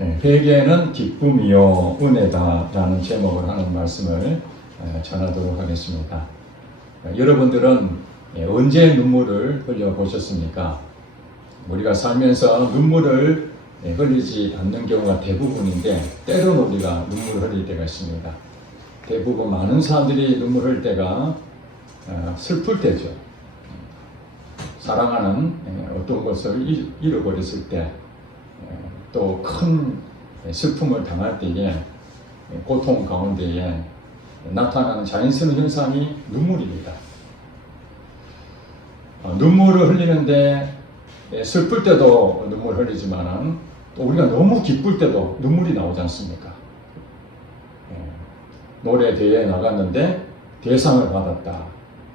회개는 기쁨이요 은혜다라는 제목을 하는 말씀을 전하도록 하겠습니다. 여러분들은 언제 눈물을 흘려 보셨습니까? 우리가 살면서 눈물을 흘리지 않는 경우가 대부분인데 때로는 우리가 눈물을 흘릴 때가 있습니다. 대부분 많은 사람들이 눈물 흘릴 때가 슬플 때죠. 사랑하는 어떤 것을 잃어버렸을 때, 또 큰 슬픔을 당할 때에, 고통 가운데에 나타나는 자연스러운 현상이 눈물입니다. 눈물을 흘리는데 슬플 때도 눈물을 흘리지만 또 우리가 너무 기쁠 때도 눈물이 나오지 않습니까? 노래 대회에 나갔는데 대상을 받았다.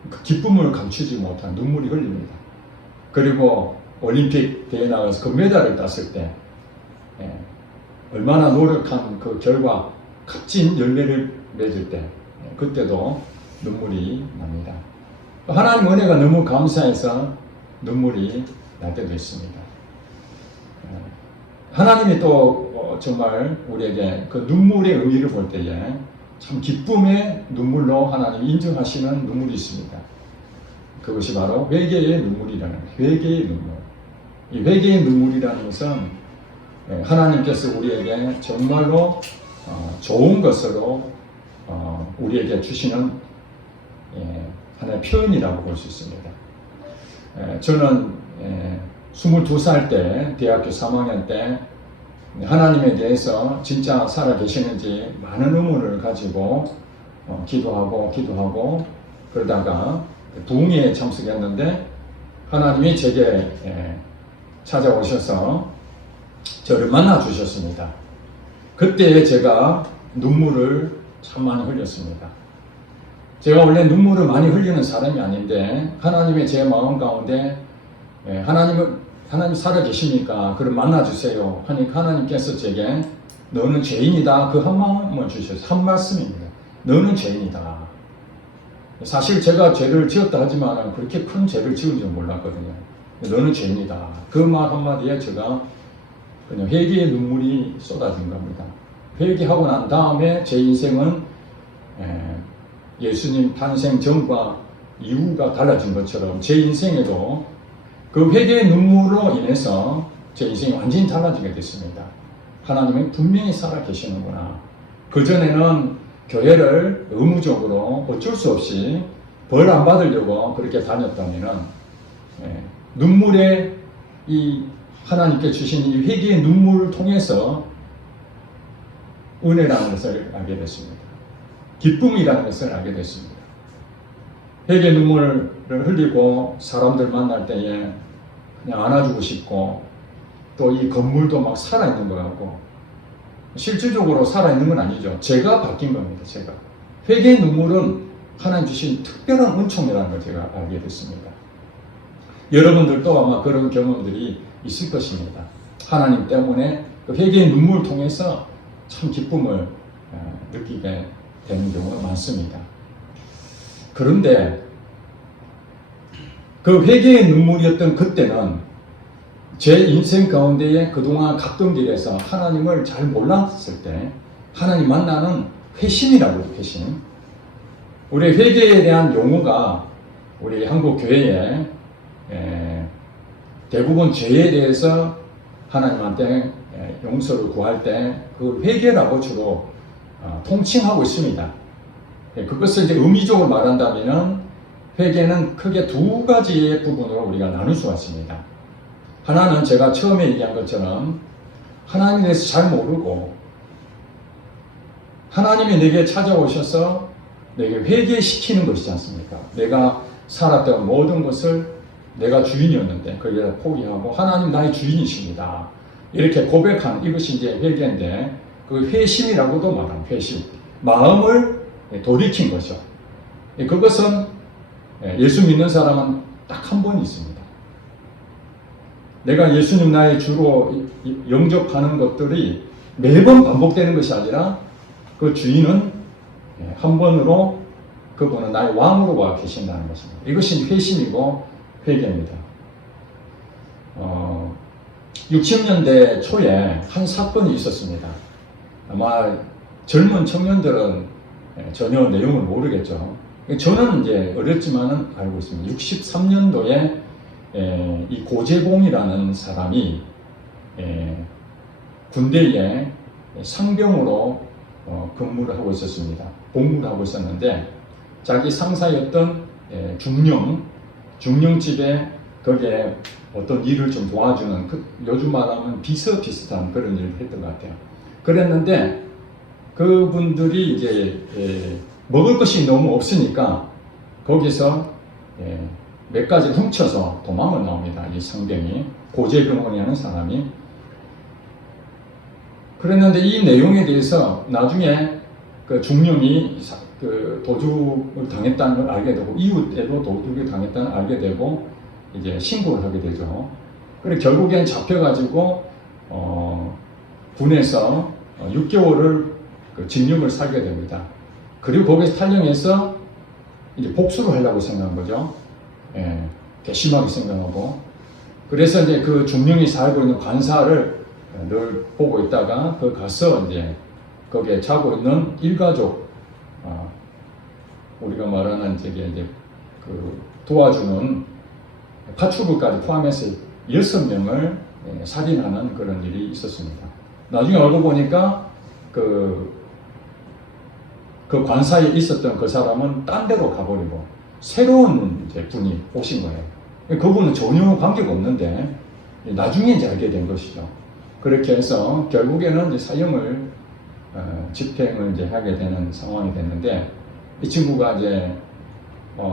그 기쁨을 감추지 못한 눈물이 흘립니다. 그리고 올림픽 대회에 나가서 금메달을 땄을 때 얼마나 노력한 그 결과 값진 열매를 맺을 때 그때도 눈물이 납니다. 하나님 은혜가 너무 감사해서 눈물이 날 때도 있습니다. 하나님이 또 정말 우리에게 그 눈물의 의미를 볼 때에 참 기쁨의 눈물로 하나님이 인정하시는 눈물이 있습니다. 그것이 바로 회개의 눈물이라는 회개의 눈물. 이 회개의 눈물이라는 것은 하나님께서 우리에게 정말로 좋은 것으로 우리에게 주시는 하나의 표현이라고 볼 수 있습니다. 저는 22살 때 대학교 3학년 때 하나님에 대해서 진짜 살아 계시는지 많은 의문을 가지고 기도하고 그러다가 부흥회에 참석했는데 하나님이 제게 찾아오셔서 저를 만나 주셨습니다. 그때 제가 눈물을 참 많이 흘렸습니다. 제가 원래 눈물을 많이 흘리는 사람이 아닌데 하나님의 제 마음 가운데 하나님 살아 계십니까? 그를 만나 주세요 하니까 하나님께서 제게 너는 죄인이다 그 한 마음을 주셔서 한 말씀입니다. 너는 죄인이다. 사실 제가 죄를 지었다 하지만 그렇게 큰 죄를 지은 줄 몰랐거든요. 너는 죄인이다. 그 말 한마디에 제가 그냥 회개의 눈물이 쏟아진 겁니다. 회개하고 난 다음에 제 인생은 예수님 탄생 전과 이후가 달라진 것처럼 제 인생에도 그 회개의 눈물로 인해서 제 인생이 완전히 달라지게 됐습니다. 하나님은 분명히 살아 계시는구나. 그전에는 교회를 의무적으로 어쩔 수 없이 벌 안 받으려고 그렇게 다녔다면 눈물의 이 하나님께 주신 이 회개의 눈물을 통해서 은혜라는 것을 알게 됐습니다. 기쁨이라는 것을 알게 됐습니다. 회개의 눈물을 흘리고 사람들 만날 때에 그냥 안아주고 싶고 또 이 건물도 막 살아있는 것 같고 실질적으로 살아있는 건 아니죠. 제가 바뀐 겁니다. 제가. 회개의 눈물은 하나님 주신 특별한 은총이라는 걸 제가 알게 됐습니다. 여러분들도 아마 그런 경험들이 있을 것입니다. 하나님 때문에 그 회개의 눈물을 통해서 참 기쁨을 느끼게 되는 경우가 많습니다. 그런데 그 회개의 눈물이었던 그때는 제 인생 가운데에 그동안 갔던 길에서 하나님을 잘 몰랐을 때 하나님 만나는 회심이라고 회심. 우리 회개에 대한 용어가 우리 한국 교회에 대부분 죄에 대해서 하나님한테 용서를 구할 때 그 회개라고 주로 통칭하고 있습니다. 그것을 이제 의미적으로 말한다면 회개는 크게 두 가지의 부분으로 우리가 나눌 수가 있습니다. 하나는 제가 처음에 얘기한 것처럼 하나님에 대해서 잘 모르고 하나님이 내게 찾아오셔서 내게 회개시키는 것이지 않습니까? 내가 살았던 모든 것을 내가 주인이었는데 그걸 포기하고 하나님 나의 주인이십니다. 이렇게 고백하는 이것이 이제 회개인데 그 회심이라고도 말합니다. 회심. 마음을 돌이킨 거죠. 그것은 예수 믿는 사람은 딱 한 번 있습니다. 내가 예수님 나의 주로 영접하는 것들이 매번 반복되는 것이 아니라 그 주인은 한 번으로 그분은 나의 왕으로 와 계신다는 것입니다. 이것이 회심이고 회개입니다. 60년대 초에 한 사건이 있었습니다. 아마 젊은 청년들은 전혀 내용을 모르겠죠. 저는 이제 어렸지만은 알고 있습니다. 63년도에 이 고재봉이라는 사람이 군대에 상병으로 근무를 하고 있었습니다. 복무를 하고 있었는데 자기 상사였던 중령집에 거기에 어떤 일을 좀 도와주는 요즘 말하면 비슷비슷한 그런 일을 했던 것 같아요. 그랬는데 그분들이 이제 먹을 것이 너무 없으니까 거기서 몇 가지 훔쳐서 도망을 나옵니다. 이 상병이 고재병원이라는 사람이. 그랬는데 이 내용에 대해서 나중에 그 중령이 그 도둑을 당했다는 걸 알게 되고 이웃에도 도둑을 당했다는 걸 알게 되고 이제 신고를 하게 되죠. 그래 결국엔 잡혀가지고 군에서 6개월을 그 징역을 살게 됩니다. 그리고 거기서 탈영해서 이제 복수를 하려고 생각한 거죠. 괘씸하게 생각하고. 그래서 이제 그 중령이 살고 있는 관사를 늘 보고 있다가 그 가서 이제 거기에 자고 있는 일가족, 우리가 말하는 이제 그 도와주는 파출부까지 포함해서 6명을 살인하는 그런 일이 있었습니다. 나중에 알고 보니까 그 관사에 있었던 그 사람은 딴 데로 가버리고 새로운 이제 분이 오신 거예요. 그분은 전혀 관계가 없는데 나중에 이제 알게 된 것이죠. 그렇게 해서 결국에는 이제 사형을 집행을 이제 하게 되는 상황이 됐는데 이 친구가 이제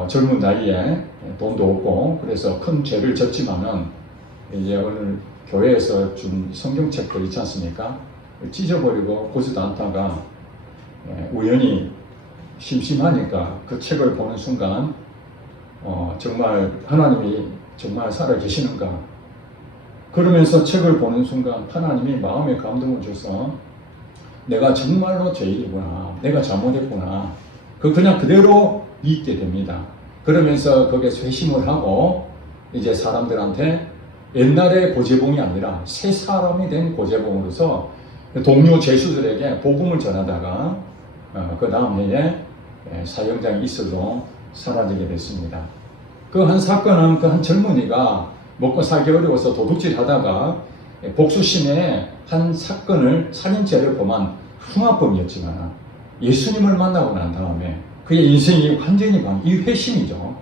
젊은 나이에 돈도 없고 그래서 큰 죄를 졌지만은 이제 오늘 교회에서 준 성경책도 있지 않습니까? 찢어버리고 보지도 않다가 우연히 심심하니까 그 책을 보는 순간 정말 하나님이 정말 살아 계시는가 그러면서 책을 보는 순간 하나님이 마음에 감동을 줘서 내가 정말로 죄인이구나, 내가 잘못했구나, 그냥 그대로 믿게 됩니다. 그러면서 거기에 회심을 하고 이제 사람들한테 옛날의 고재봉이 아니라 새 사람이 된 고재봉으로서 동료 죄수들에게 복음을 전하다가 그 다음 해에 사형장에 있어도 사라지게 됐습니다. 그 한 사건은 그 한 젊은이가 먹고 살기 어려워서 도둑질 하다가 복수심에 한 사건을 살인죄를 범한 흉악범이었지만 예수님을 만나고 난 다음에 그의 인생이 완전히 이 회심이죠.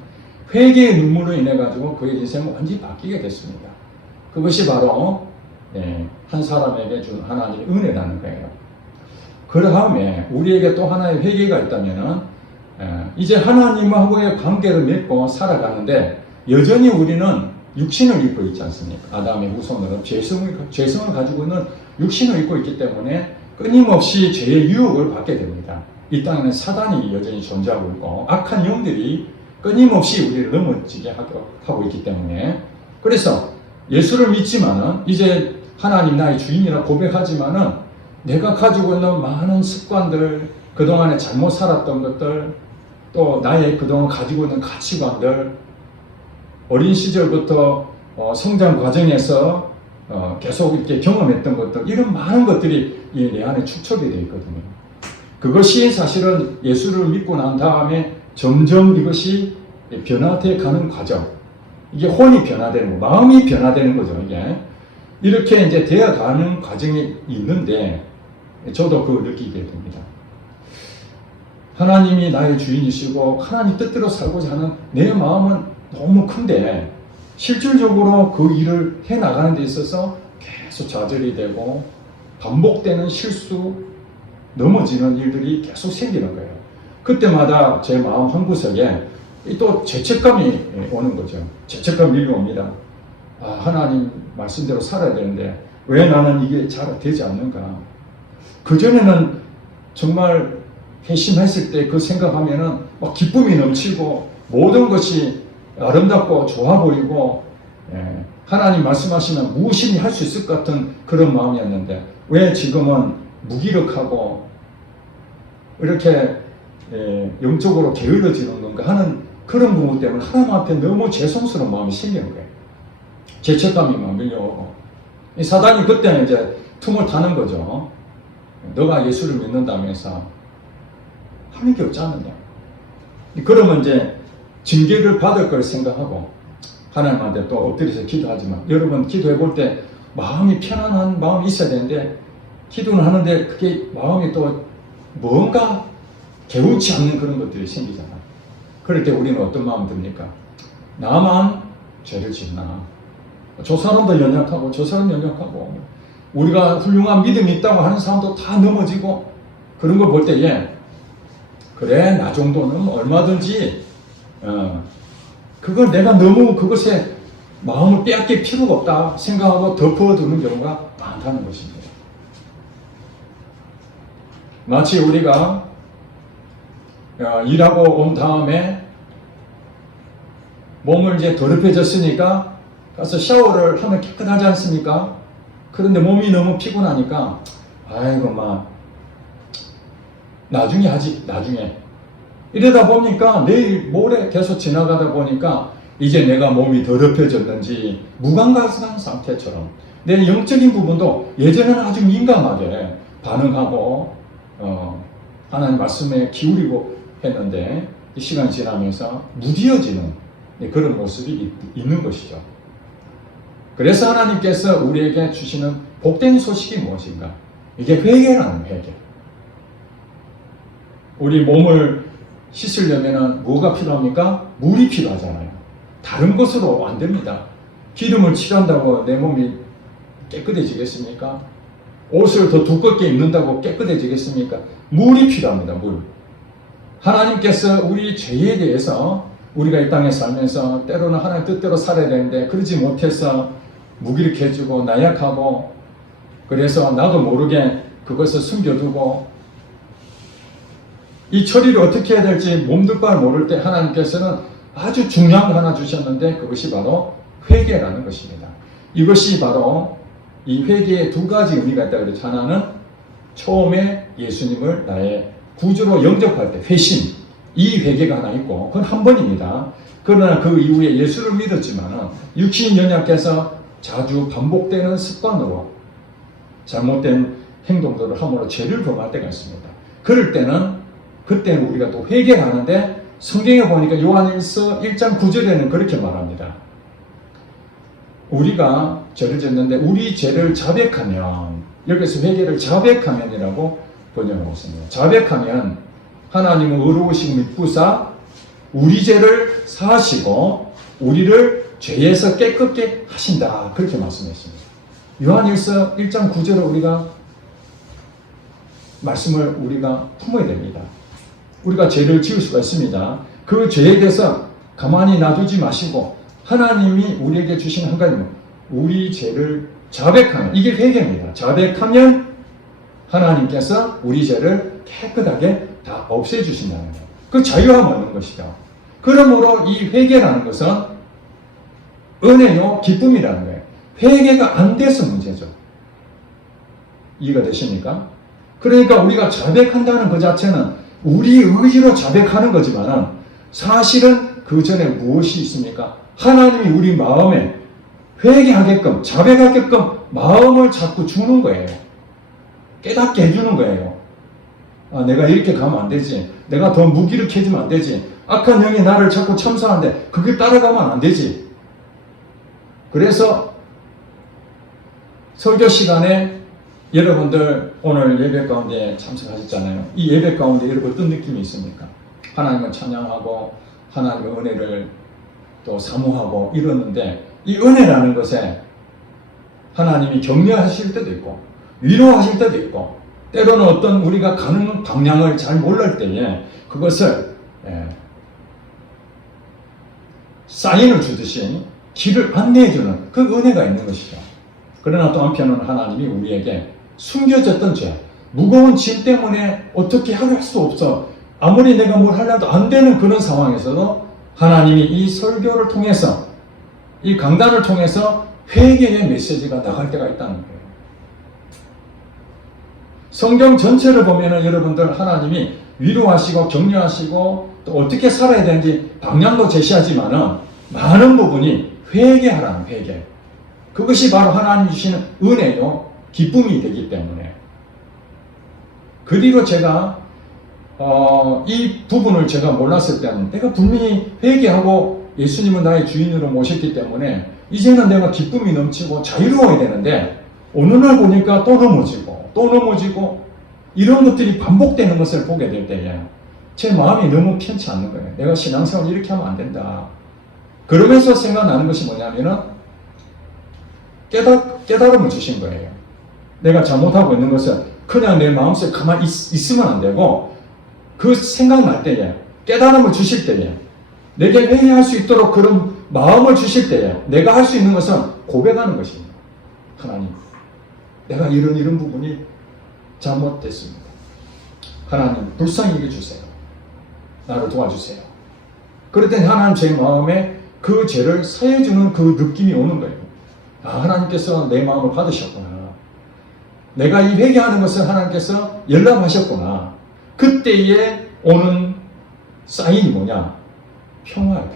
회개의 눈물로 인해 가지고 그의 인생은 완전히 바뀌게 됐습니다. 그것이 바로 한 사람에게 준 하나님의 은혜라는 거예요. 그 다음에 우리에게 또 하나의 회개가 있다면은 이제 하나님하고의 관계를 맺고 살아가는데 여전히 우리는 육신을 입고 있지 않습니까? 아담의 후손으로 죄성을 가지고 있는 육신을 입고 있기 때문에 끊임없이 죄의 유혹을 받게 됩니다. 이 땅에는 사단이 여전히 존재하고 있고 악한 영들이 끊임없이 우리를 넘어지게 하고 있기 때문에 그래서 예수를 믿지만은 이제 하나님 나의 주인이라 고백하지만은 내가 가지고 있는 많은 습관들, 그동안에 잘못 살았던 것들, 또 나의 그동안 가지고 있는 가치관들, 어린 시절부터 성장 과정에서 계속 이렇게 경험했던 것들, 이런 많은 것들이 내 안에 축적이 되어 있거든요. 그것이 사실은 예수를 믿고 난 다음에 점점 이것이 변화되어 가는 과정, 이게 혼이 변화되는 거, 마음이 변화되는 거죠. 이게 이렇게 이제 되어가는 과정이 있는데 저도 그걸 느끼게 됩니다. 하나님이 나의 주인이시고 하나님 뜻대로 살고자 하는 내 마음은 너무 큰데 실질적으로 그 일을 해나가는 데 있어서 계속 좌절이 되고 반복되는 실수, 넘어지는 일들이 계속 생기는 거예요. 그때마다 제 마음 한구석에 또 죄책감이 오는 거죠. 죄책감 밀려옵니다. 하나님 말씀대로 살아야 되는데 왜 나는 이게 잘 되지 않는가. 그전에는 정말 회심했을 때 그 생각하면은 막 기쁨이 넘치고 모든 것이 아름답고 좋아 보이고 하나님 말씀하시면 무엇이니 할 수 있을 것 같은 그런 마음이었는데 왜 지금은 무기력하고 이렇게 영적으로 게을러지는 건가 하는 그런 부분 때문에 하나님 앞에 너무 죄송스러운 마음이 생기는 거예요. 죄책감이 막 밀려오고 이 사단이 그때는 이제 tum을 타는 거죠. 너가 예수를 믿는다면서 하는 게 없지 않느냐. 그러면 이제 징계를 받을 걸 생각하고 하나님한테 또 엎드려서 기도하지만, 여러분 기도해 볼 때 마음이 편안한 마음이 있어야 되는데, 기도는 하는데 그게 마음이 또 뭔가 개운치 않는 그런 것들이 생기잖아. 그럴 때 우리는 어떤 마음 듭니까? 나만 죄를 짓나? 저 사람도 연약하고 저 사람 연약하고, 우리가 훌륭한 믿음이 있다고 하는 사람도 다 넘어지고, 그런 걸 볼 때에 그래, 나 정도는 얼마든지 그걸 내가 너무 그것에 마음을 빼앗길 필요가 없다 생각하고 덮어두는 경우가 많다는 것입니다. 마치 우리가 일하고 온 다음에 몸을 이제 더럽혀졌으니까 가서 샤워를 하면 깨끗하지 않습니까? 그런데 몸이 너무 피곤하니까 아이고 막 나중에 하지, 나중에. 이러다 보니까 내일 모레 계속 지나가다 보니까 이제 내가 몸이 더럽혀졌는지 무감각한 상태처럼 내 영적인 부분도 예전에는 아주 민감하게 반응하고 하나님 말씀에 기울이고 했는데, 이 시간이 지나면서 무뎌지는 그런 모습이 있는 것이죠. 그래서 하나님께서 우리에게 주시는 복된 소식이 무엇인가? 이게 회개라는 회개. 우리 몸을 씻으려면 뭐가 필요합니까? 물이 필요하잖아요. 다른 것으로 안 됩니다. 기름을 칠한다고 내 몸이 깨끗해지겠습니까? 옷을 더 두껍게 입는다고 깨끗해지겠습니까? 물이 필요합니다. 물. 하나님께서 우리 죄에 대해서 우리가 이 땅에 살면서 때로는 하나님 뜻대로 살아야 되는데 그러지 못해서 무기력해지고 나약하고, 그래서 나도 모르게 그것을 숨겨두고 이 처리를 어떻게 해야 될지 몸둘 바를 모를 때 하나님께서는 아주 중요한 거 하나 주셨는데, 그것이 바로 회개라는 것입니다. 이것이 바로 이 회개의 두 가지 의미가 있다고 그랬죠. 하나는 처음에 예수님을 나의 구주로 영접할 때 회심, 이 회개가 하나 있고 그건 한 번입니다. 그러나 그 이후에 예수를 믿었지만 육신이 연약해서 자주 반복되는 습관으로 잘못된 행동들을 함으로 죄를 범할 때가 있습니다. 그럴 때는 그때는 우리가 또 회개를 하는데, 성경에 보니까 요한일서 1장 9절에는 그렇게 말합니다. 우리가 죄를 짓는데 우리 죄를 자백하면, 여기서 회개를 자백하면이라고 번역하고 있습니다. 자백하면 하나님은 의로우시고 미쁘사 우리 죄를 사하시고 우리를 죄에서 깨끗게 하신다, 그렇게 말씀했습니다. 요한일서 1장 9절을 우리가 말씀을 우리가 품어야 됩니다. 우리가 죄를 지을 수가 있습니다. 그 죄에 대해서 가만히 놔두지 마시고 하나님이 우리에게 주신 한 가지는 우리 죄를 자백하면, 이게 회개입니다. 자백하면 하나님께서 우리 죄를 깨끗하게 다 없애주신다는 거예요. 그 자유함을 얻는 것이죠. 그러므로 이 회개라는 것은 은혜요 기쁨이라는 거예요. 회개가 안 돼서 문제죠. 이해가 되십니까? 그러니까 우리가 자백한다는 그 자체는 우리 의지로 자백하는 거지만 사실은 그 전에 무엇이 있습니까? 하나님이 우리 마음에 회개하게끔, 자백하게끔 마음을 자꾸 주는 거예요. 깨닫게 해주는 거예요. 아, 내가 이렇게 가면 안 되지. 내가 더 무기력해지면 안 되지. 악한 영이 나를 자꾸 참사하는데 그게 따라가면 안 되지. 그래서 설교 시간에 여러분들 오늘 예배 가운데 참석하셨잖아요. 이 예배 가운데 여러분 어떤 느낌이 있습니까? 하나님을 찬양하고 하나님의 은혜를 또 사모하고 이러는데, 이 은혜라는 것에 하나님이 격려하실 때도 있고 위로하실 때도 있고, 때로는 어떤 우리가 가는 방향을 잘 몰랄 때에 그것을 사인을 주듯이 길을 안내해주는 그 은혜가 있는 것이죠. 그러나 또 한편은 하나님이 우리에게 숨겨졌던 죄, 무거운 짐 때문에 어떻게 할 수 없어, 아무리 내가 뭘 하려도 안 되는 그런 상황에서도 하나님이 이 설교를 통해서, 이 강단을 통해서 회개의 메시지가 나갈 때가 있다는 거예요. 성경 전체를 보면은 여러분들 하나님이 위로하시고 격려하시고 또 어떻게 살아야 되는지 방향도 제시하지만은 많은 부분이 회개하라는 회개. 그것이 바로 하나님 주시는 은혜요, 기쁨이 되기 때문에. 그 뒤로 제가 이 부분을 제가 몰랐을 때는 내가 분명히 회개하고 예수님은 나의 주인으로 모셨기 때문에 이제는 내가 기쁨이 넘치고 자유로워야 되는데 어느 날 보니까 또 넘어지고 이런 것들이 반복되는 것을 보게 될 때에 제 마음이 너무 편치 않는 거예요. 내가 신앙생활 이렇게 하면 안 된다. 그러면서 생각나는 것이 뭐냐면은 깨달음을 주신 거예요. 내가 잘못하고 있는 것을 그냥 내 마음속에 가만히 있으면 안 되고 그 생각날 때에 깨달음을 주실 때에 내게 회개할 수 있도록 그런 마음을 주실 때에 내가 할 수 있는 것은 고백하는 것입니다. 하나님, 내가 이런 부분이 잘못됐습니다. 하나님, 불쌍히 여겨주세요. 나를 도와주세요. 그럴 때 하나님 제 마음에 그 죄를 사해주는 그 느낌이 오는 거예요. 아, 하나님께서 내 마음을 받으셨구나. 내가 이 회개하는 것을 하나님께서 연락하셨구나. 그때에 오는 사인이 뭐냐? 평화예요,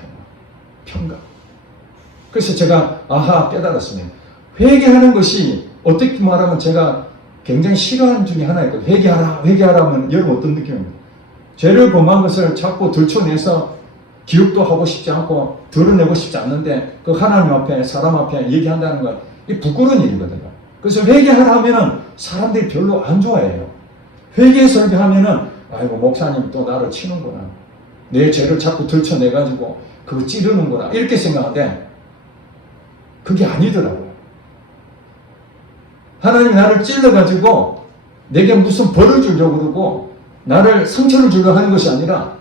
평강. 그래서 제가 깨달았습니다. 회개하는 것이 어떻게 말하면 제가 굉장히 싫어하는 중에 하나였거든요. 회개하라 하면 여러분 어떤 느낌입니까? 죄를 범한 것을 자꾸 들춰내서 기억도 하고 싶지 않고 드러내고 싶지 않는데 그 하나님 앞에 사람 앞에 얘기한다는 건 이게 부끄러운 일이거든요. 그래서 회개하라 하면은 사람들이 별로 안 좋아해요. 회개 설교하면은 아이고 목사님 또 나를 치는구나. 내 죄를 자꾸 들춰내가지고 그거 찌르는구나. 이렇게 생각하는데 그게 아니더라고요. 하나님이 나를 찔러가지고 내게 무슨 벌을 주려고 그러고 나를 상처를 주려고 하는 것이 아니라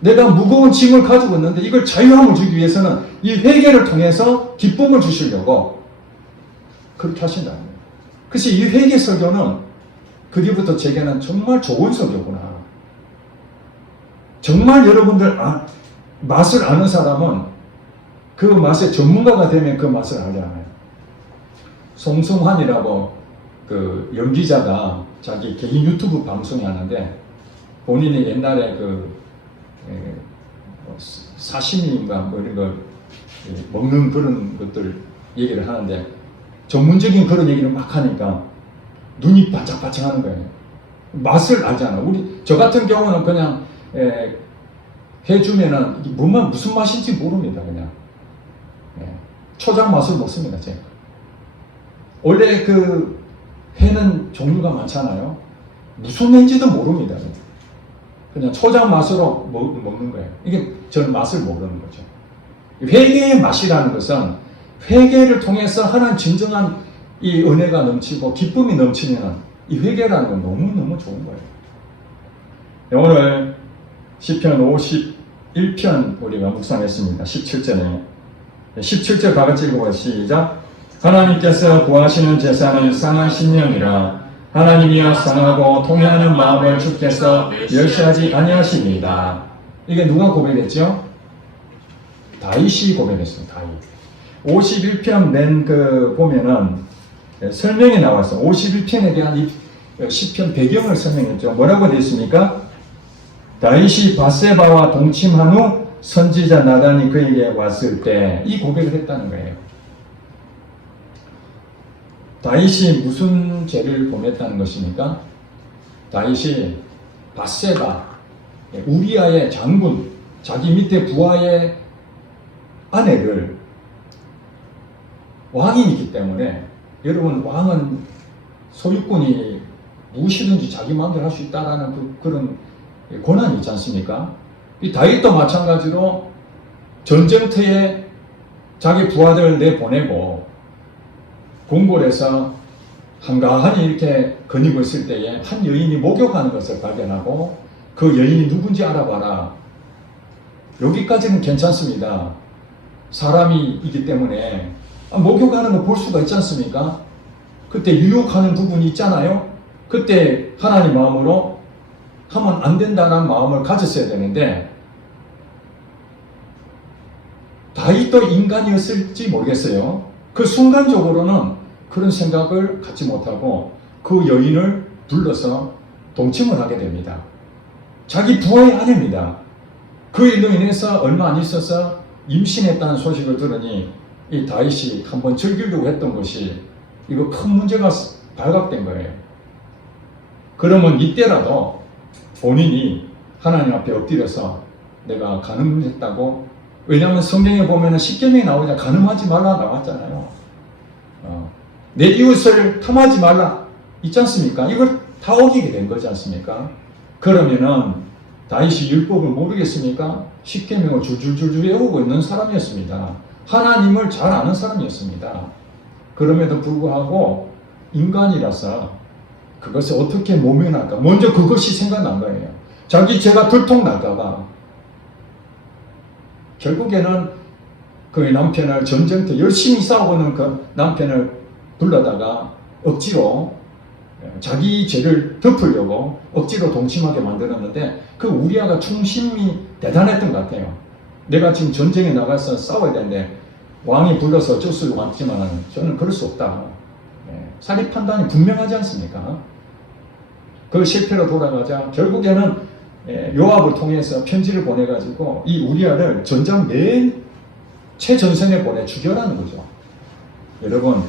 내가 무거운 짐을 가지고 있는데 이걸 자유함을 주기 위해서는 이 회개를 통해서 기쁨을 주시려고 그렇게 하신다는 거예요. 그래서 이 회개 설교는 그 뒤부터 제게는 정말 좋은 설교구나. 정말 여러분들 맛을 아는 사람은 그 맛의 전문가가 되면 그 맛을 알잖아요. 송승환이라고 그 연기자가 자기 개인 유튜브 방송이 하는데 본인이 옛날에 사시미인가 뭐 이런 거 먹는 그런 것들 얘기를 하는데 전문적인 그런 얘기를 막 하니까 눈이 반짝반짝 하는 거예요. 맛을 알잖아. 저 같은 경우는 그냥 해주면은 무슨 맛인지 모릅니다. 그냥 초장 맛을 먹습니다. 제가. 원래 그 회는 종류가 많잖아요. 무슨 회인지도 모릅니다. 그냥 초장 맛으로 먹는 거예요. 이게 저는 맛을 모르는 거죠. 회개의 맛이라는 것은 회개를 통해서 하나님 진정한 이 은혜가 넘치고 기쁨이 넘치면 이 회개라는 건 너무너무 좋은 거예요. 오늘 시편 51편 우리가 묵상했습니다. 17절에 17절 다 같이 읽어보세요. 시작. 하나님께서 구하시는 제사는 상한 심령이라 하나님이여 상하고 통회하는 마음을 주께서 멸시하지 아니하십니다. 이게 누가 고백했죠? 다윗이 고백했습니다. 다윗. 51편 맨 보면은 설명이 나와서 51편에 대한 이 시편 배경을 설명했죠. 뭐라고 되어 있습니까? 다윗이 밧세바와 동침한 후 선지자 나단이 그에게 왔을 때 이 고백을 했다는 거예요. 다윗이 무슨 죄를 범했다는 것입니까? 다윗이 밧세바, 우리아의 장군, 자기 밑에 부하의 아내를 왕이기 때문에 여러분 왕은 소유꾼이 무엇이든지 자기 마음대로 할 수 있다라는 그런 권한이 있지 않습니까? 이 다윗도 마찬가지로 전쟁터에 자기 부하들을 내보내고 궁궐에서 한가하니 이렇게 거니고 있을 때에 한 여인이 목욕하는 것을 발견하고 그 여인이 누군지 알아봐라. 여기까지는 괜찮습니다. 사람이기 때문에 목욕하는 거 볼 수가 있지 않습니까? 그때 유혹하는 부분이 있잖아요. 그때 하나님 마음으로 하면 안 된다는 마음을 가졌어야 되는데 다윗도 인간이었을지 모르겠어요. 그 순간적으로는 그런 생각을 갖지 못하고 그 여인을 불러서 동침을 하게 됩니다. 자기 부하의 아내입니다. 그 일로 인해서 얼마 안 있어서 임신했다는 소식을 들으니 이 다윗이 한번 즐기려고 했던 것이 이거 큰 문제가 발각된 거예요. 그러면 이때라도 본인이 하나님 앞에 엎드려서 내가 간음했다고, 왜냐하면 성경에 보면 십계명이 나오자 간음하지 말라 나왔잖아요. 내 이웃을 탐하지 말라 있지 않습니까? 이걸 다 어기게 된 거지 않습니까? 그러면은 다윗이 율법을 모르겠습니까? 십계명을 줄줄줄 외우고 있는 사람이었습니다. 하나님을 잘 아는 사람이었습니다. 그럼에도 불구하고 인간이라서 그것을 어떻게 모면할까? 먼저 그것이 생각난 거예요. 자기 죄가 들통날까봐. 결국에는 그 남편을 전쟁터 열심히 싸우고는 그 남편을 불러다가 억지로 자기 죄를 덮으려고 억지로 동침하게 만들었는데, 그 우리아가 충심이 대단했던 것 같아요. 내가 지금 전쟁에 나가서 싸워야 되는데 왕이 불러서 어쩔 수 없지만 저는 그럴 수 없다. 사리 판단이 분명하지 않습니까? 그 실패로 돌아가자 결국에는 요압을 통해서 편지를 보내가지고 이 우리아를 전장 맨 최전선에 보내 죽여라는 거죠. 여러분,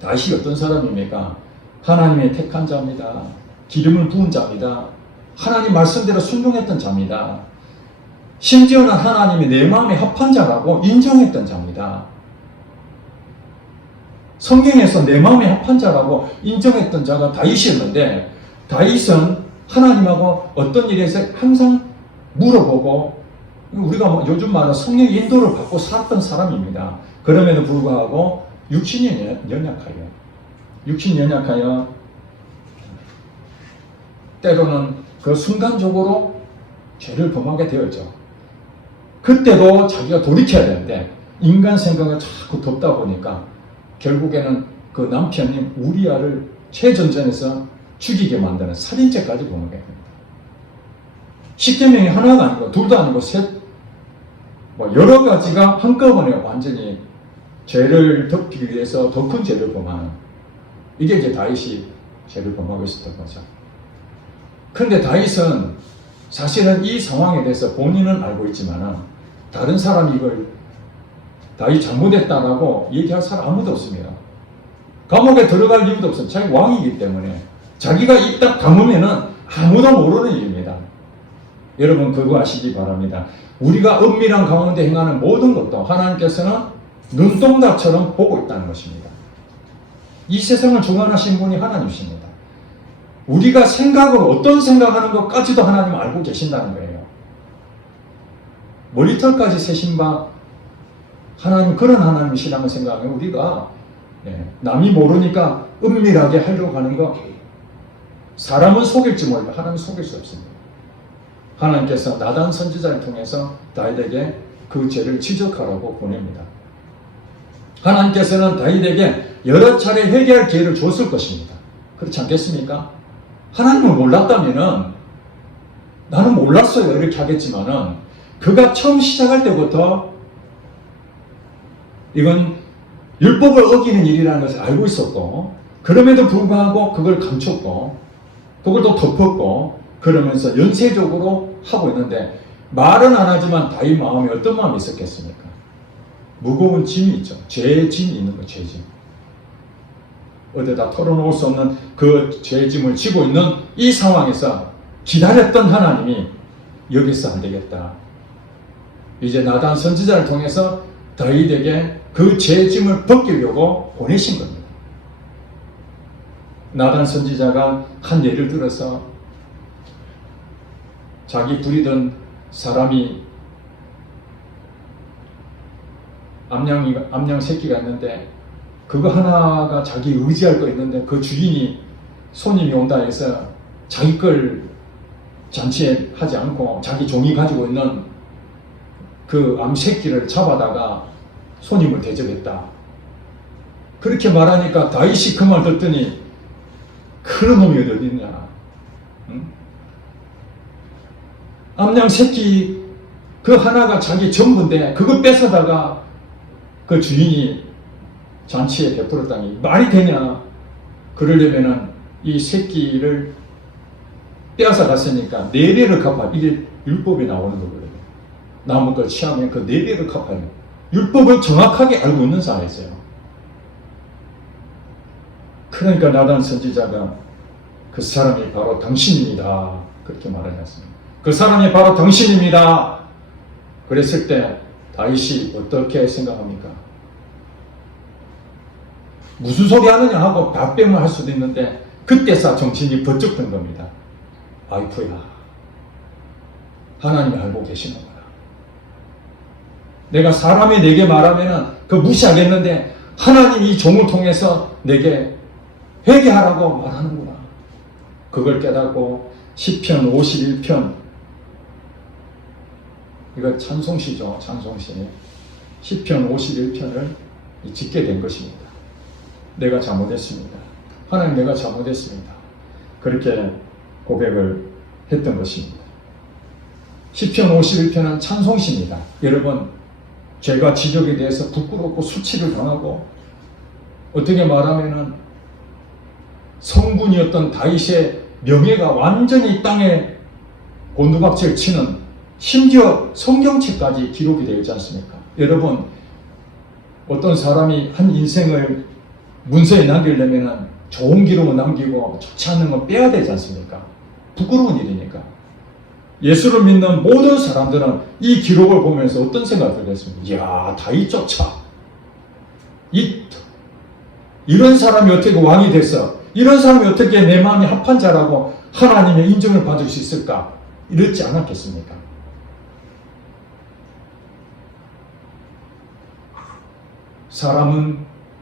다윗이 어떤 사람입니까? 하나님의 택한 자입니다. 기름을 부은 자입니다. 하나님 말씀대로 순종했던 자입니다. 심지어는 하나님이 내 마음에 합한 자라고 인정했던 자입니다. 성경에서 내 마음에 합한 자라고 인정했던 자가 다윗이었는데, 다윗은 하나님하고 어떤 일에서 항상 물어보고, 우리가 요즘 말하는 성령의 인도를 받고 살았던 사람입니다. 그럼에도 불구하고 육신이 연약하여 때로는 그 순간적으로 죄를 범하게 되었죠. 그때도 자기가 돌이켜야 되는데 인간 생각을 자꾸 덮다 보니까 결국에는 그 남편인 우리아를 최전선에서 죽이게 만드는 살인죄까지 범하게 됩니다. 십계명이 하나가 아니고 둘도 아니고 셋, 여러 가지가 한꺼번에 완전히 죄를 덮기 위해서 더 큰 죄를 범하는, 이게 이제 다윗이 죄를 범하고 있었던 거죠. 그런데 다윗은 사실은 이 상황에 대해서 본인은 알고 있지만 다른 사람이 이걸 다윗 잘못했다라고 얘기할 사람 아무도 없습니다. 감옥에 들어갈 이유도 없어요. 자기 왕이기 때문에. 자기가 입 딱 다물면은 아무도 모르는 일입니다. 여러분, 그거 아시기 바랍니다. 우리가 은밀한 가운데 행하는 모든 것도 하나님께서는 눈동자처럼 보고 있다는 것입니다. 이 세상을 주관하신 분이 하나님이십니다. 우리가 어떤 생각하는 것까지도 하나님은 알고 계신다는 거예요. 머리털까지 세신 바 하나님, 그런 하나님이시라는 생각하면 우리가 남이 모르니까 은밀하게 하려고 하는 거, 사람은 속일지 몰라 하나님은 속일 수 없습니다. 하나님께서 나단 선지자를 통해서 다윗에게 그 죄를 지적하라고 보냅니다. 하나님께서는 다윗에게 여러 차례 회개할 기회를 줬을 것입니다. 그렇지 않겠습니까? 하나님을 몰랐다면은 나는 몰랐어요 이렇게 하겠지만은, 그가 처음 시작할 때부터 이건 율법을 어기는 일이라는 것을 알고 있었고, 그럼에도 불구하고 그걸 감췄고 그걸 또 덮었고 그러면서 연쇄적으로 하고 있는데, 말은 안 하지만 다윗 마음에 어떤 마음이 있었겠습니까? 무거운 짐이 있죠. 죄의 짐이 있는 거예요. 죄짐. 어디다 털어놓을 수 없는 그 죄짐을 지고 있는 이 상황에서 기다렸던 하나님이 여기서 안 되겠다. 이제 나단 선지자를 통해서 다윗에게 그 죄짐을 벗기려고 보내신 겁니다. 나단 선지자가 한 예를 들어서 자기 부리던 사람이 암양 새끼가 있는데 그거 하나가 자기 의지할 거 있는데 그 주인이 손님이 온다 해서 자기 걸 잔치에 하지 않고 자기 종이 가지고 있는 그 암 새끼를 잡아다가 손님을 대접했다. 그렇게 말하니까 다윗이 그 말 듣더니 그런 놈이 어디 있냐. 응? 암양 새끼 그 하나가 자기 전부인데 그거 뺏어다가 그 주인이 잔치에 베풀었다니 말이 되냐. 그러려면은 이 새끼를 빼앗아 갔으니까 4배를 갚아. 이게 율법에 나오는 거거든요. 남은 걸 취하면 그 4배를 갚아요. 율법을 정확하게 알고 있는 사회였어요. 그러니까 나단 선지자가 그 사람이 바로 당신입니다. 그렇게 말하지 않습니까? 그 사람이 바로 당신입니다. 그랬을 때 다윗이 어떻게 생각합니까? 무슨 소리 하느냐 하고 답변을 할 수도 있는데 그때서 정신이 번쩍 든 겁니다. 아이쿠야, 하나님이 알고 계시는구나. 내가 사람이 내게 말하면 그 무시하겠는데 하나님이 이 종을 통해서 내게 회개하라고 말하는구나. 그걸 깨닫고 시편 51편, 이거 찬송시죠. 찬송시. 시편 51편을 짓게 된 것입니다. 내가 잘못했습니다. 하나님, 내가 잘못했습니다. 그렇게 고백을 했던 것입니다. 시편 51편은 찬송시입니다. 여러분, 죄가 지적에 대해서 부끄럽고 수치를 당하고, 어떻게 말하면은 성군이었던 다윗의 명예가 완전히 땅에 곤두박질 치는, 심지어 성경책까지 기록이 되어 있지 않습니까? 여러분, 어떤 사람이 한 인생을 문서에 남기려면 좋은 기록을 남기고 좋지 않은 건 빼야 되지 않습니까? 부끄러운 일이니까. 예수를 믿는 모든 사람들은 이 기록을 보면서 어떤 생각을 들겠습니까? 이야, 다윗조차 이런 사람이 어떻게 왕이 됐어? 이런 사람이 어떻게 내 마음이 합한 자라고 하나님의 인정을 받을 수 있을까? 이렇지 않았겠습니까? 사람은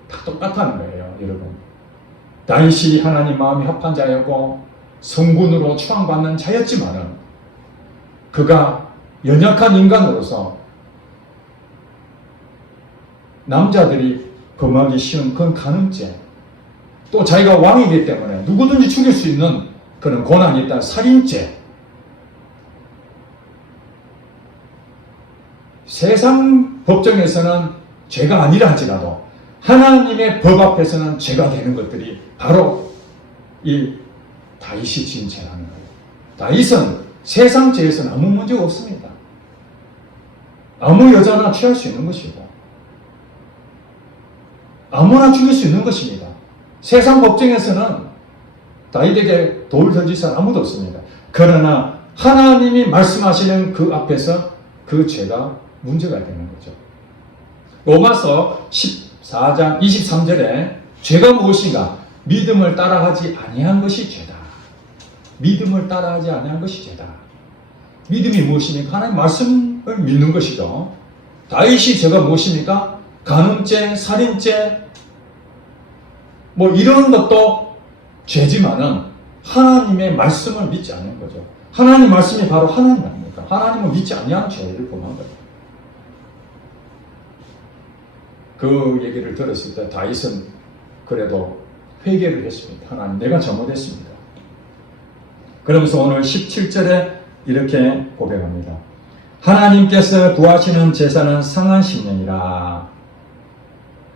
다 똑같다는 거예요, 여러분. 다윗이 하나님 마음이 합한 자였고 성군으로 추앙받는 자였지만은 그가 연약한 인간으로서 남자들이 범하기 쉬운 그런 간음죄, 또 자기가 왕이기 때문에 누구든지 죽일 수 있는 그런 권한이 있다는 살인죄, 세상 법정에서는 죄가 아니라 할지라도 하나님의 법 앞에서는 죄가 되는 것들이 바로 이 다윗이 지은 죄라는 거예요. 다윗은 세상 죄에서는 아무 문제가 없습니다. 아무 여자나 취할 수 있는 것이고 아무나 죽일 수 있는 것입니다. 세상 법정에서는 다윗에게 돌 던질 사람 아무도 없습니다. 그러나 하나님이 말씀하시는 그 앞에서 그 죄가 문제가 되는 거죠. 로마서 14장 23절에 죄가 무엇인가? 믿음을 따라하지 아니한 것이 죄다. 믿음을 따라하지 아니한 것이 죄다. 믿음이 무엇입니까? 하나님 말씀을 믿는 것이죠. 다윗이 죄가 무엇입니까? 간음죄, 살인죄, 뭐 이런 것도 죄지만은 하나님의 말씀을 믿지 않는 거죠. 하나님 말씀이 바로 하나님 아닙니까? 하나님을 믿지 아니한 죄를 범한 거예요. 그 얘기를 들었을 때 다윗은 그래도 회개를 했습니다. 하나님, 내가 잘못했습니다. 그러면서 오늘 17절에 이렇게 고백합니다. 하나님께서 구하시는 제사는 상한 심령이라.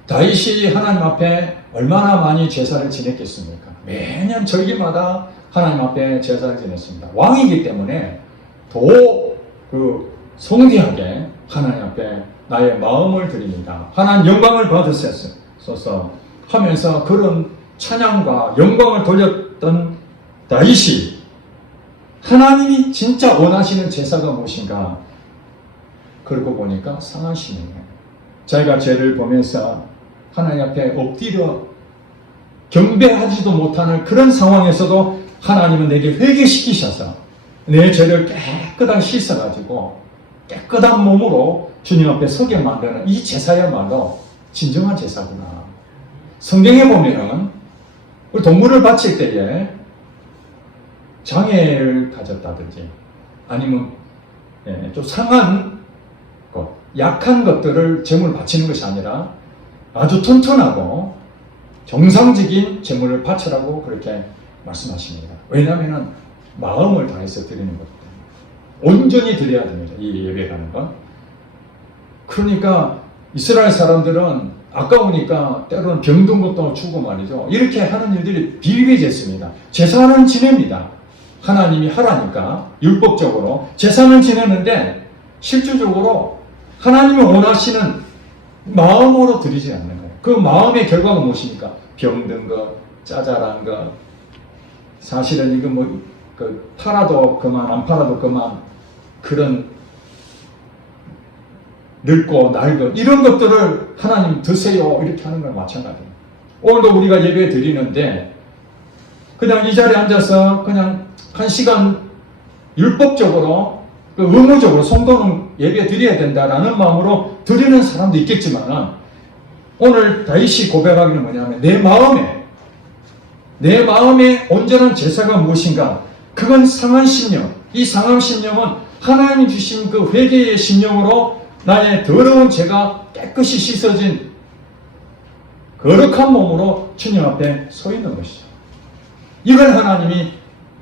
다윗이 하나님 앞에 얼마나 많이 제사를 지냈겠습니까? 매년 절기마다 하나님 앞에 제사를 지냈습니다. 왕이기 때문에 더 성대하게 하나님 앞에 나의 마음을 드립니다. 하나님 영광을 받으소서 하면서 그런 찬양과 영광을 돌렸던 다윗이 하나님이 진짜 원하시는 제사가 무엇인가? 그러고 보니까 상한 심령이에요. 자기가 죄를 보면서 하나님 앞에 엎드려 경배하지도 못하는 그런 상황에서도 하나님은 내게 회개시키셔서 내 죄를 깨끗하게 씻어가지고 깨끗한 몸으로 주님 앞에 서게 만드는 이 제사야말로 진정한 제사구나. 성경에 보면은 우리 동물을 바칠 때에 장애를 가졌다든지 아니면 좀 상한 것, 약한 것들을 제물 바치는 것이 아니라 아주 튼튼하고 정상적인 제물을 바치라고 그렇게 말씀하십니다. 왜냐하면 마음을 다해서 드리는 거기 때문에 온전히 드려야 됩니다. 이 예배라는 건. 그러니까 이스라엘 사람들은 아까우니까 때로는 병든 것도 주고 말이죠. 이렇게 하는 일들이 비비해졌습니다. 제사는 지냅니다. 하나님이 하라니까 율법적으로 제사는 지내는데 실질적으로 하나님이 원하시는 마음으로 드리지 않는 거예요. 그 마음의 결과가 무엇입니까? 병든 것, 짜잘한 것, 사실은 이거 팔아도 그만, 안 팔아도 그만, 그런 늙고 낡은 이런 것들을 하나님 드세요 이렇게 하는 거랑 마찬가지예요. 오늘도 우리가 예배 드리는데 그냥 이 자리에 앉아서 그냥 한 시간 율법적으로 의무적으로 성도는 예배 드려야 된다라는 마음으로 드리는 사람도 있겠지만 오늘 다윗이 고백하기는 뭐냐면 내 마음에 온전한 제사가 무엇인가? 그건 상한 심령. 이 상한 심령은 하나님이 주신 그 회개의 심령으로 나의 더러운 죄가 깨끗이 씻어진 거룩한 몸으로 주님 앞에 서 있는 것이죠. 이걸 하나님이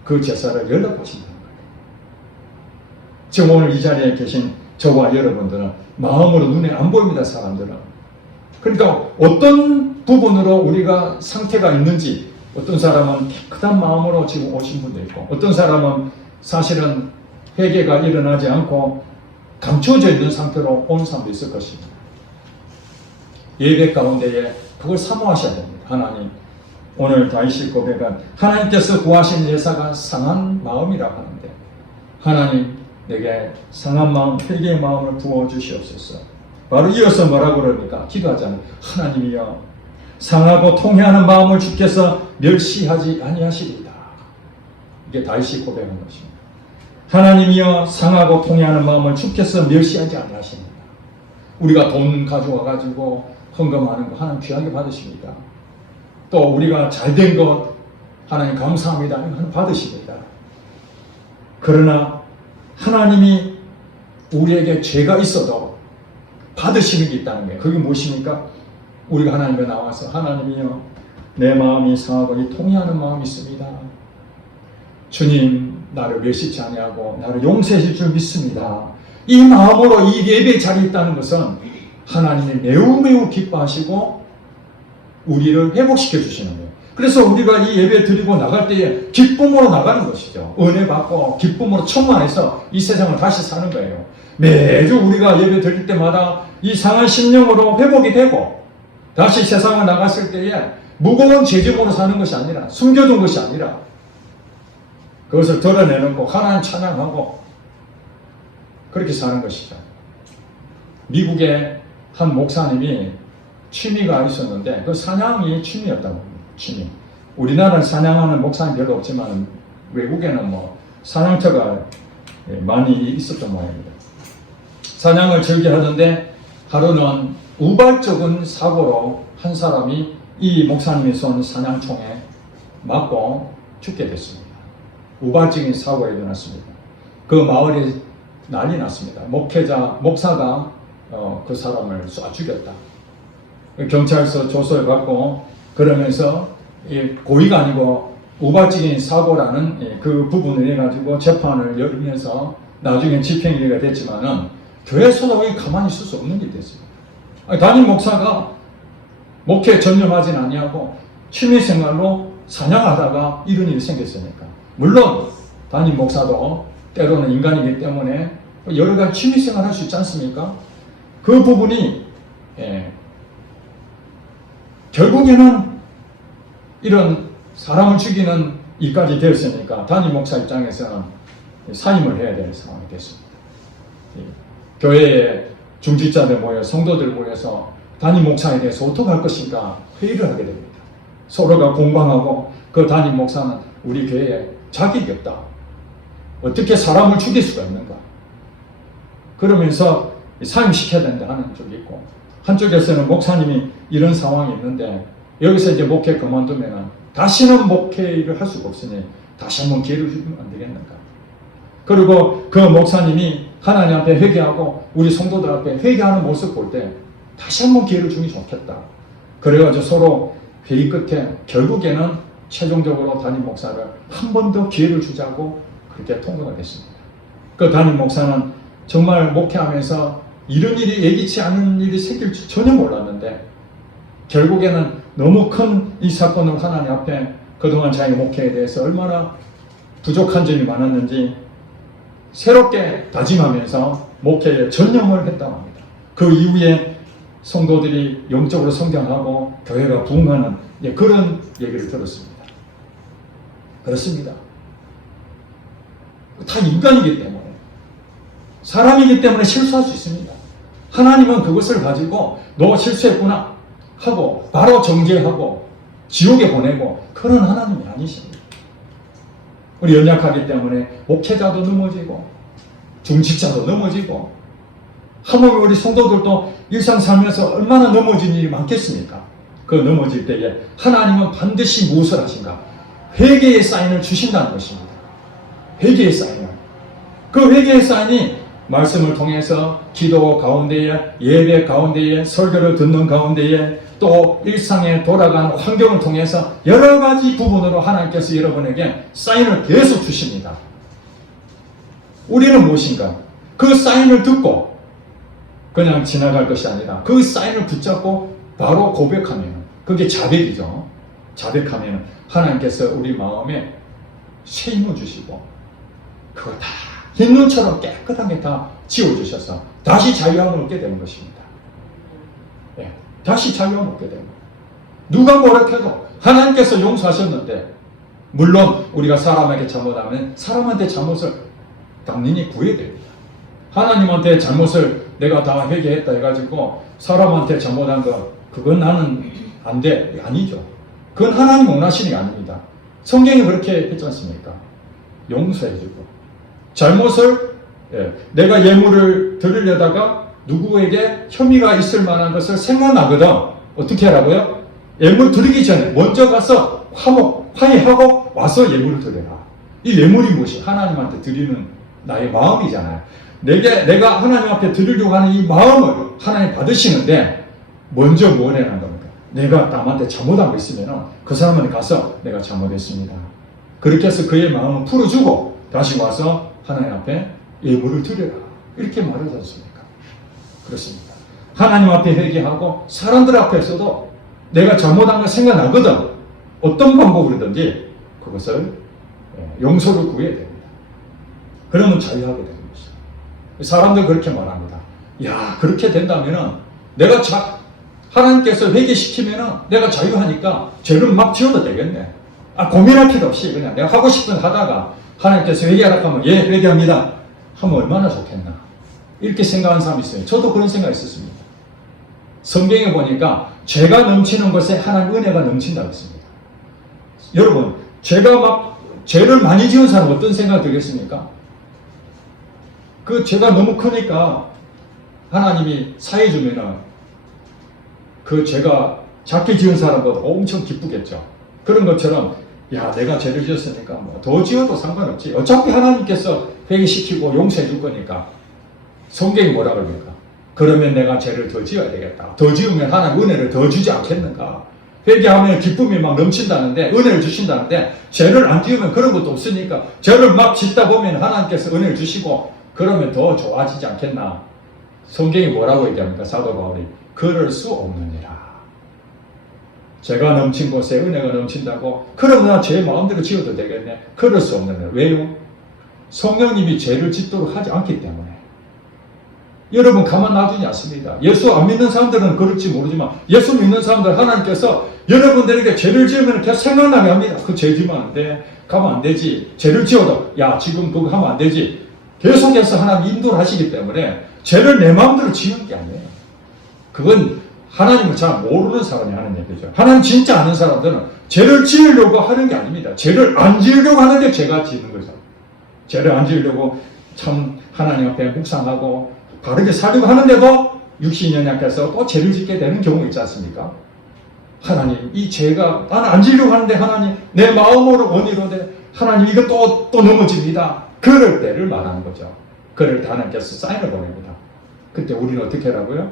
그 제사를 연락하신다는 거예요. 지금 오늘 이 자리에 계신 저와 여러분들은 마음으로 눈에 안 보입니다, 사람들은. 그러니까 어떤 부분으로 우리가 상태가 있는지, 어떤 사람은 깨끗한 마음으로 지금 오신 분도 있고, 어떤 사람은 사실은 회개가 일어나지 않고 감춰져 있는 상태로 온 사람도 있을 것입니다. 예배 가운데에 그걸 사모하셔야 됩니다. 하나님, 오늘 다윗이 고백한 하나님께서 구하신 제사가 상한 마음이라고 하는데 하나님 내게 상한 마음, 회개의 마음을 부어주시옵소서. 바로 이어서 뭐라고 그럽니까? 기도하잖아요. 하나님이여 상하고 통회하는 마음을 주께서 멸시하지 아니하시리이다. 이게 다윗이 고백한 것입니다. 하나님이여 상하고 통회하는 마음을 주께서 멸시하지 아니하십니다. 우리가 돈 가져와 가지고 헌금하는 거 하나님 귀하게 받으십니다. 또 우리가 잘된 것 하나님 감사합니다. 하나님 받으십니다. 그러나 하나님이 우리에게 죄가 있어도 받으시는 게 있다는 거예요. 그게 무엇입니까? 우리가 하나님께 나와서 하나님이여 내 마음이 상하고 이 통회하는 마음이 있습니다. 주님 나를 멸시치 아니하고 나를 용서해 줄 믿습니다. 이 마음으로 이 예배의 자리에 있다는 것은 하나님이 매우 기뻐하시고 우리를 회복시켜 주시는 거예요. 그래서 우리가 이 예배 드리고 나갈 때에 기쁨으로 나가는 것이죠. 은혜 받고 기쁨으로 충만해서 이 세상을 다시 사는 거예요. 매주 우리가 예배 드릴 때마다 이 상한 심령으로 회복이 되고 다시 세상을 나갔을 때에 무거운 죄짐으로 사는 것이 아니라 숨겨둔 것이 아니라 그것을 드러내놓고 하나님 찬양하고 그렇게 사는 것이죠. 미국의 한 목사님이 취미가 있었는데 그 사냥이 취미였다고 합니다. 취미. 우리나라는 사냥하는 목사님 별로 없지만 외국에는 사냥터가 많이 있었던 모양입니다. 사냥을 즐겨 하던데 하루는 우발적인 사고로 한 사람이 이 목사님이 쏜 사냥총에 맞고 죽게 됐습니다. 우발적인 사고가 일어났습니다. 그 마을이 난리 났습니다. 목사가 그 사람을 쏴 죽였다. 경찰서 조서를 받고 그러면서 고의가 아니고 우발적인 사고라는 그 부분을 해가지고 재판을 열면서 나중에 집행유예가 됐지만은 교회에서도 가만히 있을 수 없는 일이 됐습니다. 담임 목사가 목회에 전념하진 아니하고 취미생활로 사냥하다가 이런 일이 생겼으니까 물론 담임 목사도 때로는 인간이기 때문에 여러 가지 취미생활 할 수 있지 않습니까? 그 부분이 결국에는 이런 사람을 죽이는 일까지 되었으니까 담임 목사 입장에서는 사임을 해야 될 상황이 됐습니다. 교회에 중직자들 모여 성도들 모여서 담임 목사에 대해서 어떻게 할 것인가 회의를 하게 됩니다. 서로가 공방하고 그 담임 목사는 우리 교회에 자격이 없다. 어떻게 사람을 죽일 수가 있는가. 그러면서 사임시켜야 된다 하는 쪽이 있고 한쪽에서는 목사님이 이런 상황이 있는데 여기서 이제 목회 그만두면 다시는 목회를 할 수가 없으니 다시 한번 기회를 주면 안 되겠는가. 그리고 그 목사님이 하나님 앞에 회개하고 우리 성도들 앞에 회개하는 모습 볼 때 다시 한번 기회를 주면 좋겠다. 그래가지고 서로 회의 끝에 결국에는 최종적으로 담임 목사를 한 번 더 기회를 주자고 그렇게 통과가 됐습니다. 그 담임 목사는 정말 목회하면서 이런 일이 예기치 않은 일이 생길 줄 전혀 몰랐는데 결국에는 너무 큰 이 사건을 하나님 앞에 그동안 자기 목회에 대해서 얼마나 부족한 점이 많았는지 새롭게 다짐하면서 목회에 전념을 했다고 합니다. 그 이후에 성도들이 영적으로 성장하고 교회가 부흥하는 그런 얘기를 들었습니다. 그렇습니다. 다 인간이기 때문에, 사람이기 때문에 실수할 수 있습니다. 하나님은 그것을 가지고 너 실수했구나 하고 바로 정죄하고 지옥에 보내고 그런 하나님이 아니십니다. 우리 연약하기 때문에 목회자도 넘어지고 중직자도 넘어지고, 하물며 우리 성도들도 일상 살면서 얼마나 넘어진 일이 많겠습니까? 그 넘어질 때에 하나님은 반드시 무엇을 하신가? 회개의 사인을 주신다는 것입니다. 회개의 사인을. 그 회개의 사인이 말씀을 통해서 기도 가운데에, 예배 가운데에, 설교를 듣는 가운데에, 또 일상에 돌아가는 환경을 통해서 여러 가지 부분으로 하나님께서 여러분에게 사인을 계속 주십니다. 우리는 무엇인가? 그 사인을 듣고 그냥 지나갈 것이 아니라 그 사인을 붙잡고 바로 고백하면, 그게 자백이죠. 자백하면 하나님께서 우리 마음에 새 힘을 주시고 그걸 다 흰눈처럼 깨끗하게 다 지워주셔서 다시 자유함을 얻게 되는 것입니다. 네, 다시 자유함을 얻게 되는 거예요. 누가 뭐라 해도 하나님께서 용서하셨는데, 물론 우리가 사람에게 잘못하면 사람한테 잘못을 당연히 구해야 됩니다. 하나님한테 잘못을 내가 다 회개했다 해가지고 사람한테 잘못한 거 그건 나는 안 돼, 아니죠. 그건 하나님 원하시는 게 아닙니다. 성경이 그렇게 했지 않습니까? 용서해주고 잘못을, 내가 예물을 드리려다가 누구에게 혐의가 있을 만한 것을 생각나거든. 어떻게 하라고요? 예물 드리기 전에 먼저 가서 화해하고 와서 예물을 드려라. 이 예물이 무엇이? 하나님한테 드리는 나의 마음이잖아요. 내가 하나님 앞에 드리려고 하는 이 마음을 하나님 받으시는데, 먼저 뭘 해야 하는 겁니까? 내가 남한테 잘못한 거 있으면 그 사람한테 가서 내가 잘못했습니다. 그렇게 해서 그의 마음을 풀어주고 다시 와서 하나님 앞에 예물을 드려라. 이렇게 말하지 않습니까? 그렇습니다. 하나님 앞에 회개하고 사람들 앞에서도 내가 잘못한 거 생각나거든. 어떤 방법으로든지 그것을 용서를 구해야 됩니다. 그러면 자유하게 되는 것이죠. 사람들 그렇게 말합니다. 야, 그렇게 된다면은 내가 하나님께서 회개시키면은 내가 자유하니까 죄를 막 지어도 되겠네. 고민할 필요 없이 그냥 내가 하고 싶은 하다가 하나님께서 회개하라고 하면 예, 회개합니다 하면 얼마나 좋겠나. 이렇게 생각하는 사람이 있어요. 저도 그런 생각이 있었습니다. 성경에 보니까 죄가 넘치는 것에 하나님 은혜가 넘친다고 했습니다. 여러분, 죄를 많이 지은 사람 어떤 생각 들겠습니까? 그 죄가 너무 크니까 하나님이 사해 주면은 그 죄가 작게 지은 사람보다 엄청 기쁘겠죠. 그런 것처럼 야, 내가 죄를 지었으니까 뭐 더 지어도 상관없지. 어차피 하나님께서 회개시키고 용서해 줄 거니까. 성경이 뭐라 그럽니까? 그러면 내가 죄를 더 지어야 되겠다. 더 지으면 하나님 은혜를 더 주지 않겠는가? 회개하면 기쁨이 막 넘친다는데, 은혜를 주신다는데, 죄를 안 지으면 그런 것도 없으니까 죄를 막 짓다 보면 하나님께서 은혜를 주시고 그러면 더 좋아지지 않겠나? 성경이 뭐라고 얘기합니까? 사도 바울이 그럴 수 없느니라. 죄가 넘친 곳에 은혜가 넘친다고 그러면 나 죄 마음대로 지어도 되겠네. 그럴 수 없느니라. 왜요? 성령님이 죄를 짓도록 하지 않기 때문에. 여러분 가만 놔두지 않습니다. 예수 안 믿는 사람들은 그럴지 모르지만 예수 믿는 사람들 하나님께서 여러분들에게 죄를 지으면 계속 생각나게 합니다. 그 죄 지으면 안 돼. 가면 안 되지. 죄를 지어도 야, 지금 그거 하면 안 되지. 계속해서 하나님 인도를 하시기 때문에 죄를 내 마음대로 지은 게 아니에요. 그건 하나님을 잘 모르는 사람이 하는 얘기죠. 하나님 진짜 아는 사람들은 죄를 지으려고 하는 게 아닙니다. 죄를 안 지으려고 하는데 죄가 지는 거죠. 죄를 안 지으려고 참 하나님 앞에 묵상하고 바르게 살려고 하는데도 육신이 약해서 또 죄를 짓게 되는 경우 있지 않습니까? 하나님, 이 죄가 나는 안 지으려고 하는데 하나님 내 마음으로 원이로되 하나님 이거 또 넘어집니다. 그럴 때를 말하는 거죠. 그럴 때 하나님께서 사인을 보냅니다. 그때 우리는 어떻게 하라고요?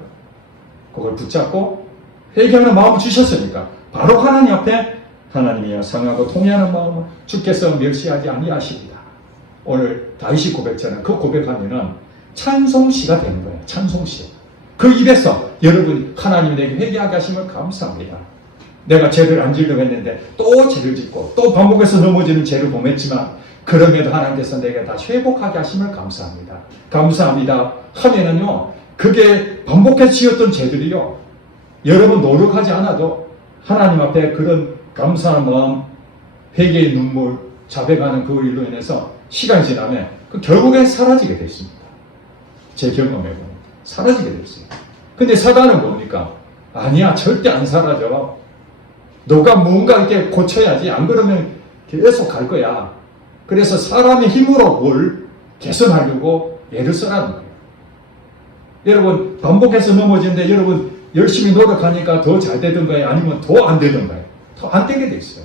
그걸 붙잡고 회개하는 마음을 주셨으니까 바로 하나님 앞에 하나님이여 상하고 통회하는 마음을 주께서 멸시하지 아니하십니다. 오늘 다윗이 고백처럼 그 고백하면은 찬송시가 되는 거예요. 찬송시. 그 입에서 여러분 하나님이 내게 회개하게 하심을 감사합니다. 내가 죄를 안 지으려고 했는데 또 죄를 짓고 또 반복해서 넘어지는 죄를 범했지만 그럼에도 하나님께서 내게 다시 회복하게 하심을 감사합니다. 감사합니다 하면은요, 그게 반복해서 지었던 죄들이요 여러분 노력하지 않아도 하나님 앞에 그런 감사한 마음, 회개의 눈물, 자백하는 그 일로 인해서 시간이 지나면 그 결국엔 사라지게 됐습니다. 제 경험에 보면 사라지게 됐어요. 근데 사단은 뭡니까? 아니야, 절대 안 사라져. 너가 뭔가 이렇게 고쳐야지. 안 그러면 계속 갈 거야. 그래서 사람의 힘으로 뭘 개선하려고 애를 쓰라는 거예요. 여러분, 반복해서 넘어지는데 여러분 열심히 노력하니까 더 잘 되던가요? 아니면 더 안 되던가요? 더 안 되게 돼 있어요.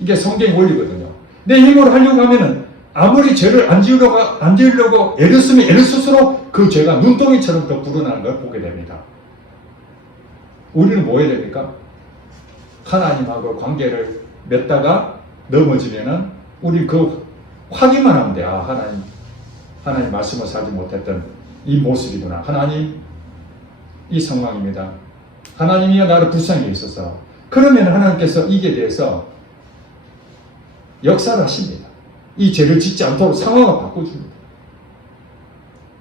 이게 성경 원리거든요. 내 힘으로 하려고 하면은 아무리 죄를 안 지으려고 애를 쓰면 애를 쓸수록 그 죄가 눈덩이처럼 더 불어나는 걸 보게 됩니다. 우리는 뭐 해야 됩니까? 하나님하고 관계를 맺다가 넘어지면은 우리 그 확인만 하면 돼. 아, 하나님 말씀을 살지 못했던 이 모습이구나. 하나님, 이 상황입니다. 하나님이 나를 불쌍히 있어서. 그러면 하나님께서 이게 대해서 역사를 하십니다. 이 죄를 짓지 않도록 상황을 바꿔줍니다.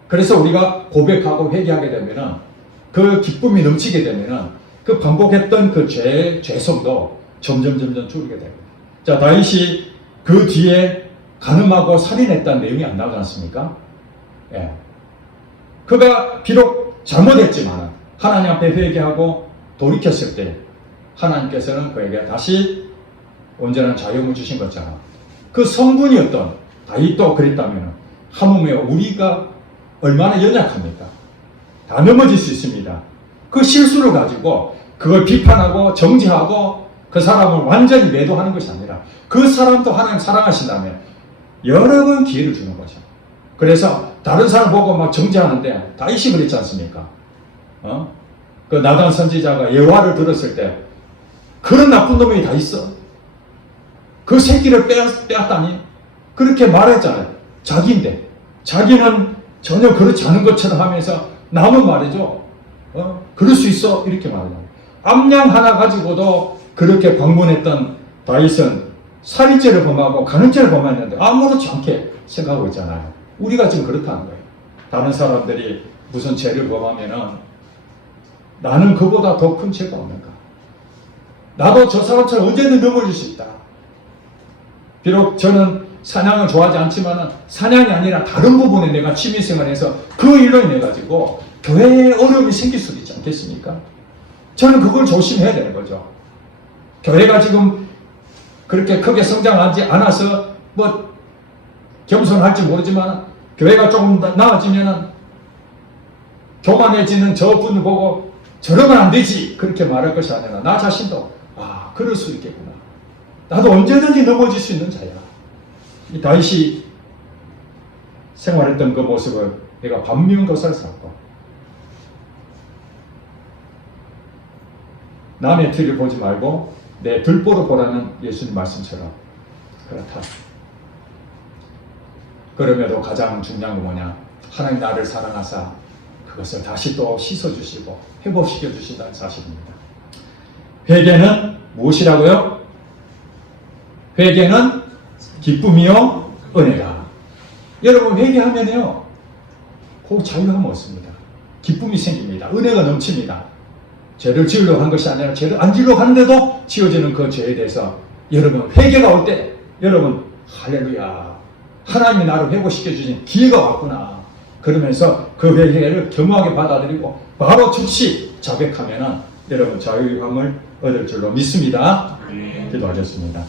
그래서 우리가 고백하고 회개하게 되면은 그 기쁨이 넘치게 되면은 그 반복했던 그 죄성도 점점 줄게 됩니다. 자, 다윗이 그 뒤에 간음하고 살인했다는 내용이 안 나오지 않습니까? 예. 그가 비록 잘못했지만 하나님 앞에 회개하고 돌이켰을 때 하나님께서는 그에게 다시 온전한 자유를 주신 것처럼 그 성분이었던 다윗도 그랬다면 하물며 우리가 얼마나 연약합니까? 다 넘어질 수 있습니다. 그 실수를 가지고 그걸 비판하고 정죄하고 그 사람을 완전히 매도하는 것이 아니라 그 사람도 하나님 사랑하신다면 여러 번 기회를 주는 거죠. 그래서 다른 사람 보고 막 정죄하는데 다윗이 그랬지 않습니까? 그 나단 선지자가 예화를 들었을 때 그런 나쁜 놈이 다 있어. 그 새끼를 빼앗다니 그렇게 말했잖아요. 자기인데 자기는 전혀 그렇지 않은 것처럼 하면서 남은 말이죠. 그럴 수 있어 이렇게 말하잖아요. 암양 하나 가지고도 그렇게 방문했던 다윗은 살인죄를 범하고 간음죄를 범했는데 아무렇지 않게 생각하고 있잖아요. 우리가 지금 그렇다는 거예요. 다른 사람들이 무슨 죄를 범하면은 나는 그보다 더 큰 죄가 없는가? 나도 저 사람처럼 언제든 넘어질 수 있다. 비록 저는 사냥을 좋아하지 않지만 사냥이 아니라 다른 부분에 내가 취미생활해서 그 일로 인해 가지고 교회에 어려움이 생길 수도 있지 않겠습니까? 저는 그걸 조심해야 되는 거죠. 교회가 지금 그렇게 크게 성장하지 않아서 뭐 겸손할지 모르지만 교회가 조금 나아지면은 교만해지는 저분을 보고 저러면 안 되지 그렇게 말할 것이 아니라 나 자신도 그럴 수 있겠구나. 나도 언제든지 넘어질 수 있는 자야. 이 다윗이 생활했던 그 모습을 내가 반면교사를 삼고 남의 뒤를 보지 말고 내 들보를 보라는 예수님 말씀처럼 그렇다. 그럼에도 가장 중요한 건 뭐냐? 하나님 나를 사랑하사 그것을 다시 또 씻어주시고 회복시켜 주신다는 사실입니다. 회개는 무엇이라고요? 회개는 기쁨이요 은혜라. 여러분 회개하면요 그 자유함은 없습니다. 기쁨이 생깁니다. 은혜가 넘칩니다. 죄를 지으려고 한 것이 아니라 죄를 안 지으려고 하는데도 지어지는 그 죄에 대해서 여러분 회개가 올 때 여러분 할렐루야 하나님이 나를 회복시켜 주신 기회가 왔구나 그러면서 그 회개를 겸허하게 받아들이고 바로 즉시 자백하면은 여러분 자유함을 얻을 줄로 믿습니다. 기도하겠습니다.